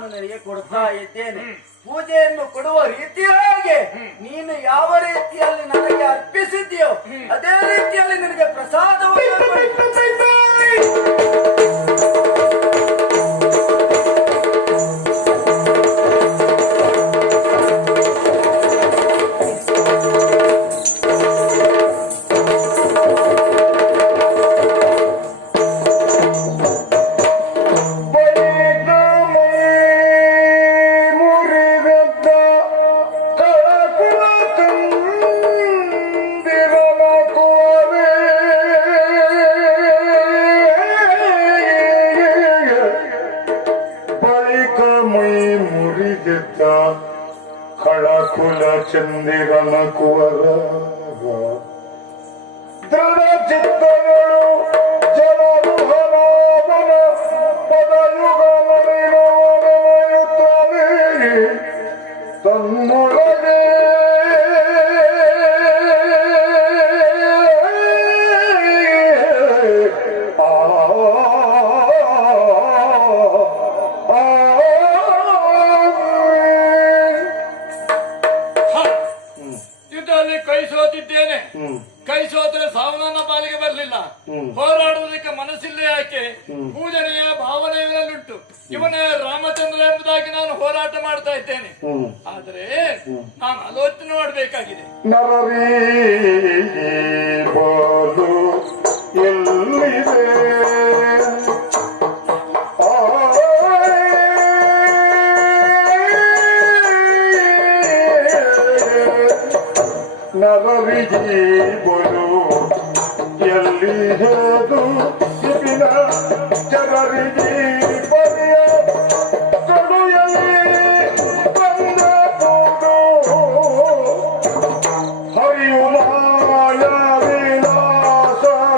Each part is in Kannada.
ನಾನು ನಿನಗೆ ಕೊಡ್ತಾ ಇದ್ದೇನೆ. ಪೂಜೆಯನ್ನು ಕೊಡುವ ರೀತಿಯಾಗಿ ನೀನು ಯಾವ ರೀತಿಯಲ್ಲಿ ನನಗೆ ಅರ್ಪಿಸಿದ್ಯೋ ಅದೇ ರೀತಿಯಲ್ಲಿ ನಿನಗೆ ಪ್ರಸಾದವನ್ನು ಕಳಕುಲ ಚಂದಿರನ ಕುವರ ದೃಢ ಚಿತ್ತಗಳು ಜಲರುಹನಾಮನ ಪದಯುಗ ಮಣಿನವನಯುತ್ತವೆ ತನ್ನೊಳಗೆ ಕೈ ಸೋತರೆ ಸಾವು ನನ್ನ ಪಾಲಿಗೆ ಬರಲಿಲ್ಲ. ಹೋರಾಡುವುದಕ್ಕೆ ಮನಸ್ಸಿಲ್ಲ ಯಾಕೆ? ಪೂಜನೆಯ ಭಾವನೆ ಇವನಲ್ಲುಂಟು. ಇವನೇ ರಾಮಚಂದ್ರ ಎಂಬುದಾಗಿ ನಾನು ಹೋರಾಟ ಮಾಡ್ತಾ ಇದ್ದೇನೆ. ಆದರೆ ನಾನು ಆಲೋಚನೆ ಮಾಡಬೇಕಾಗಿದೆ. ನರರಿಗೆ ಬಲು ಎಲ್ಲಿ ಹೇದು ಶಿಬಿನ ಜನರಿಗೆ ಬರೆಯ ಕಡುಯಲ್ಲಿ ಬಂದ ಹರಿಯು ಮಾಯ ವಿಲಾಸಗಳೊಂದಿಲ್ಲ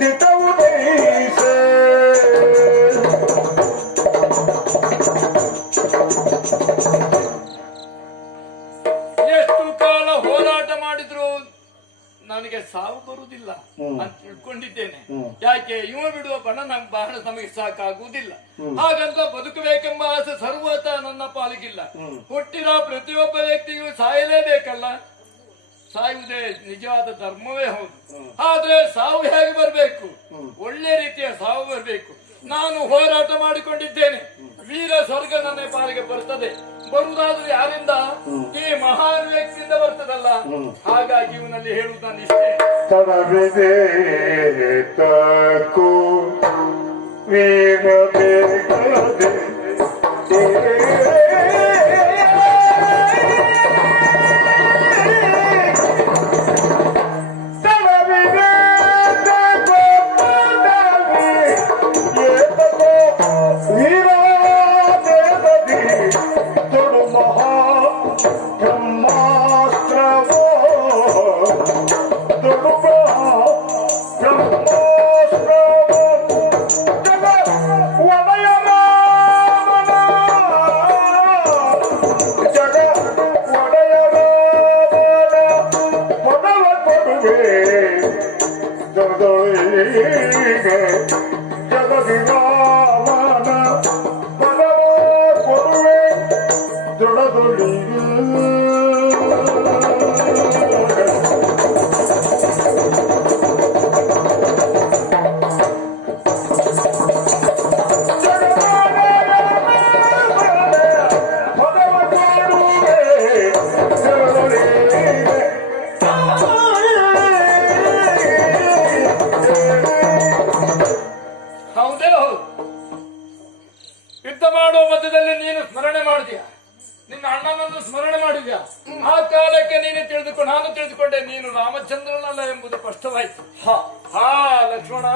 ದಿಟವು ದೈಸೆ ನನಗೆ ಸಾವು ಬರುವುದಿಲ್ಲ ಅಂತ ತಿಳ್ಕೊಂಡಿದ್ದೇನೆ. ಯಾಕೆ ಇವ ಬಿಡುವ ಬಣ ಬಹಳ ನಮಗೆ ಸಾಕಾಗುವುದಿಲ್ಲ. ಹಾಗಂತ ಬದುಕಬೇಕೆಂಬ ಆಸೆ ಸರ್ವತ ನನ್ನ ಪಾಲಿಗಿಲ್ಲ. ಹುಟ್ಟಿದ ಪ್ರತಿಯೊಬ್ಬ ವ್ಯಕ್ತಿಗೂ ಸಾಯಲೇಬೇಕಲ್ಲ. ಸಾಯುವುದೇ ನಿಜವಾದ ಧರ್ಮವೇ ಹೌದು. ಆದ್ರೆ ಸಾವು ಹೇಗೆ ಬರಬೇಕು? ಒಳ್ಳೆ ರೀತಿಯ ಸಾವು ಬರಬೇಕು. ನಾನು ಹೋರಾಟ ಮಾಡಿಕೊಂಡಿದ್ದೇನೆ. ವೀರ ಸ್ವರ್ಗ ನನ್ನ ಪಾಲಿಗೆ ಬರ್ತದೆ. ಬರುವುದಾದ್ರೂ ಯಾರಿಂದ? ಈ ಮಹಾನ್ ವ್ಯಕ್ತಿಯಿಂದ ಬರ್ತದಲ್ಲ. ಹಾಗಾಗಿ ಇವನಲ್ಲಿ ಹೇಳುವುದು ನಾನು ಇಷ್ಟೇ. ತಡವಿದೆ ತಕು ವೀರ ಬೇಕದೆ ಜಗದಿಗಾಮನ ಪದವ ಕೊಡುವೆ ದೃಢದೊಳಿ ಯುದ್ಧ ಮಾಡುವ ಮಧ್ಯದಲ್ಲಿ ನೀನು ಸ್ಮರಣೆ ಮಾಡಿದ್ಯಾ? ನಿನ್ನ ಅಣ್ಣನನ್ನು ಸ್ಮರಣೆ ಮಾಡಿದ್ಯಾ? ಆ ಕಾಲಕ್ಕೆ ನೀನು ನಾನು ತಿಳಿದುಕೊಂಡೆ ನೀನು ರಾಮಚಂದ್ರನಲ್ಲ ಎಂಬುದು ಸ್ಪಷ್ಟವಾಯಿತು. ಲಕ್ಷ್ಮಣ,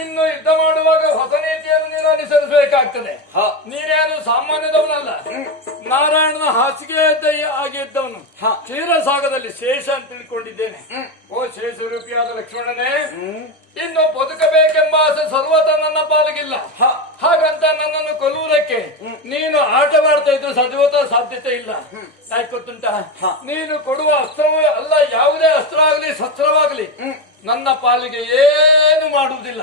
ಇನ್ನು ಯುದ್ಧ ಮಾಡುವಾಗ ಹೊಸ ನೀತಿಯನ್ನು ನೀನು ಅನುಸರಿಸಬೇಕಾಗ್ತದೆ. ನೀನೇನು ಸಾಮಾನ್ಯದವನಲ್ಲ. ನಾರಾಯಣನ ಹಾಸಿಗೆ ಆಗಿದ್ದವನು. ಕ್ಷೀರಸಾಗದಲ್ಲಿ ಶೇಷ ಅಂತ ತಿಳ್ಕೊಂಡಿದ್ದೇನೆ. ಓ ಶೇಷರೂಪಿಯಾದ ಲಕ್ಷ್ಮಣನೇ, ಇನ್ನು ಬದುಕಬೇಕೆಂಬ ಆಸೆ ಸರ್ವತ ನನ್ನ ಪಾಲಿಗಿಲ್ಲ. ಹಾಗಂತ ನನ್ನನ್ನು ಕೊಲ್ಲುವುದಕ್ಕೆ ನೀನು ಆಟವಾಡ್ತಾ ಇದ್ದು ಸಾಧ್ಯತೆ ಇಲ್ಲ. ಯಾಕೆ ಗೊತ್ತುಂಟ? ನೀನು ಕೊಡುವ ಅಸ್ತ್ರವೇ ಅಲ್ಲ, ಯಾವುದೇ ಅಸ್ತ್ರ ಆಗಲಿ ಶಸ್ತ್ರವಾಗಲಿ ನನ್ನ ಪಾಲಿಗೆ ಏನು ಮಾಡುವುದಿಲ್ಲ.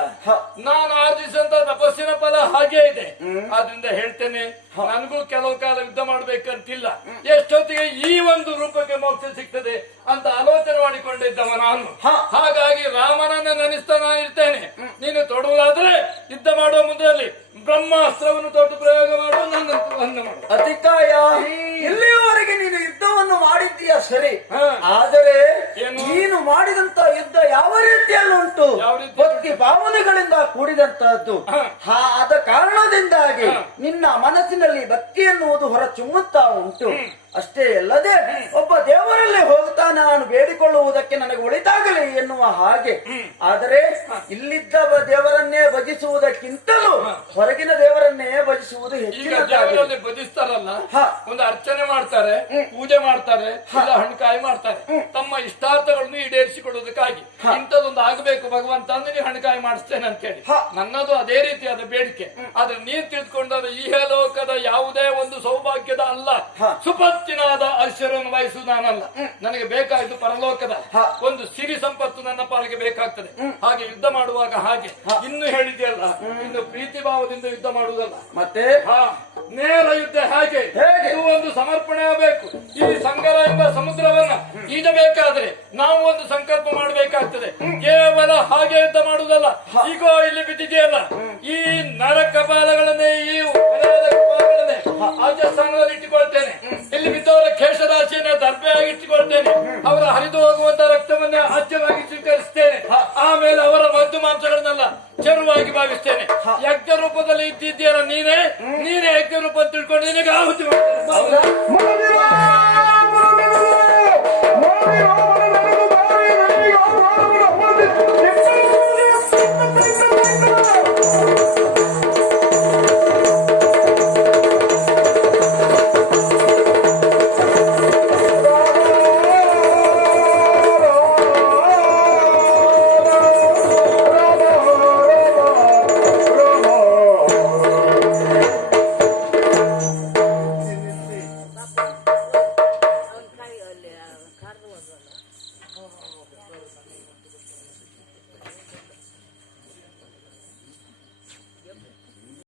ನಾನು ಆರ್ಜಿಸಿದಂತ ತಪಸ್ಸಿನ ಫಲ ಹಾಗೆ ಇದೆ. ಆದ್ರಿಂದ ಹೇಳ್ತೇನೆ, ನನಗೂ ಕೆಲವು ಕಾಲ ಯುದ್ಧ ಮಾಡ್ಬೇಕಂತಿಲ್ಲ. ಎಷ್ಟೊತ್ತಿಗೆ ಈ ಒಂದು ರೂಪಕ್ಕೆ ಮೋಕ್ಷ ಸಿಗ್ತದೆ ಅಂತ ಆಲೋಚನೆ ಮಾಡಿಕೊಂಡಿದ್ದವ ನಾನು. ಹಾಗಾಗಿ ರಾಮನನ್ನ ನೆನೆಸ್ತಾ ನಾನು ಇರ್ತೇನೆ. ನೀನು ತೊಡುವುದಾದ್ರೆ ಯುದ್ಧ ಮಾಡುವ ಮುಂದೆ ಬ್ರಹ್ಮಾಸ್ತ್ರವನ್ನು ತೊಟ್ಟು ಪ್ರಯೋಗ ಮಾಡು, ನನ್ನ ಮಾಡು. ಅತಿಕಾಯ, ಇಲ್ಲಿಯವರೆಗೆ ನೀನು ಯುದ್ಧವನ್ನು ಮಾಡಿದ್ದೀಯ ಸರಿ, ಆದರೆ ನೀನು ಮಾಡಿದಂತ ಯುದ್ಧ ಯಾವ ರೀತಿಯಲ್ಲಿ ಉಂಟು? ಭಕ್ತಿ ಭಾವನೆಗಳಿಂದ ಕೂಡಿದಂತಹದ್ದು. ಆದ ಕಾರಣದಿಂದಾಗಿ ನಿನ್ನ ಮನಸ್ಸಿನಲ್ಲಿ ಭಕ್ತಿ ಎನ್ನುವುದು ಹೊರ ಚುಮ್ಮುತ್ತಾ ಉಂಟು. ಅಷ್ಟೇ ಅಲ್ಲದೆ ಒಬ್ಬ ದೇವರಲ್ಲಿ ಹೋಗ್ತಾ ನಾನು ಬೇಡಿಕೊಳ್ಳುವುದಕ್ಕೆ ನನಗೆ ಒಳಿತಾಗಲಿ ಎನ್ನುವ ಹಾಗೆ. ಆದರೆ ಇಲ್ಲಿದ್ದ ದೇವರನ್ನೇ ಭಜಿಸುವುದಕ್ಕಿಂತಲೂ ಹೊರಗಿನ ದೇವರನ್ನೇ ಭಜಿಸುವುದು ಹೆಚ್ಚಿನ. ಭಜಿಸ್ತಾರಲ್ಲ, ಒಂದು ಅರ್ಚನೆ ಮಾಡ್ತಾರೆ, ಪೂಜೆ ಮಾಡ್ತಾರೆ, ಇಲ್ಲ ಹಣ್ಣುಕಾಯಿ ಮಾಡ್ತಾರೆ, ತಮ್ಮ ಇಷ್ಟಾರ್ಥಗಳನ್ನು ಈಡೇರಿಸಿಕೊಳ್ಳುವುದಕ್ಕಾಗಿ. ಇಂಥದೊಂದು ಆಗಬೇಕು ಭಗವಂತ ಅಂದ್ರೆ ನೀವು ಹಣ್ಣುಕಾಯಿ ಮಾಡಿಸ್ತೇನೆ ಅಂತ ಹೇಳಿ ನನ್ನದು ಅದೇ ರೀತಿಯಾದ ಬೇಡಿಕೆ. ಆದ್ರೆ ನೀನ್ ತಿಳ್ಕೊಂಡಾದ್ರೆ ಈ ಲೋಕದ ಯಾವುದೇ ಒಂದು ಸೌಭಾಗ್ಯದ ಅಲ್ಲ, ಸುಪತ್ತಿನಾದ ಐಶ್ವರ್ಯವನ್ನು ವಹಿಸುವುದು ನಾನಲ್ಲ. ನನಗೆ ಬೇಕಾಯ್ತು ಪರಲೋಕದ ಒಂದು ಸಿರಿ ಸಂಪತ್ತು ನನ್ನ ಪಾಲಿಗೆ ಬೇಕಾಗ್ತದೆ. ಹಾಗೆ ಯುದ್ಧ ಮಾಡುವಾಗ ಹಾಗೆ ಇನ್ನು ಹೇಳಿದೆಯಲ್ಲ, ಇನ್ನು ಪ್ರೀತಿ ಭಾವದಿಂದ ಯುದ್ಧ ಮಾಡುವುದಲ್ಲ, ಮತ್ತೆ ನೇರ ಯುದ್ಧ ಹೇಗೆ ಇದು ಒಂದು ಸಮರ್ಪಣೆ ಆಗಬೇಕು. ಈ ಸಂಗರ ಎಂಬ ಸಮುದ್ರವನ್ನ ಈಜಬೇಕಾದ್ರೆ ನಾವು ಒಂದು ಸಂಕಲ್ಪ ಮಾಡಬೇಕಾಗ್ತದೆ. ಕೇವಲ ಹಾಗೆ ಯುದ್ಧ ಮಾಡುವುದಲ್ಲ. ಈಗೋ ಇಲ್ಲಿ ಬಿದ್ದಿದೆಯಲ್ಲ, ಈ ನರ ಕಪಾಲಗಳನ್ನೇ, ಈ ಕಪಾಲಗಳನ್ನೇ ರಾಜಸ್ಥಾನದಲ್ಲಿ ಇಟ್ಟುಕೊಳ್ತೇನೆ. ಇಲ್ಲಿ ಬಿದ್ದವರ ಕೇಶರಾಶಿಯನ್ನು ದರ್ಬೆಯಾಗಿ ಇಟ್ಟುಕೊಳ್ತೇನೆ. ಅವರ ಹರಿದು ಹೋಗುವಂತ ರಕ್ತವನ್ನೇ ಆಜ್ಯವಾಗಿ ಸ್ವೀಕರಿಸ್ತೇನೆ. ಆಮೇಲೆ ಅವರ ಮದ್ದು ಮಾಂಸಗಳನ್ನೆಲ್ಲ ಚೆರುವಾಗಿ ಭಾವಿಸ್ತೇನೆ. ಯಜ್ಞ ರೂಪದಲ್ಲಿ ಇದ್ದಿದ್ದೀರ ನೀನೇ ಯಜ್ಞ ರೂಪ ಅಂತ ತಿಳ್ಕೊಂಡು ನಿನಗೆ ಆಹುತಿ ಮಾಡ್ತೇನೆ.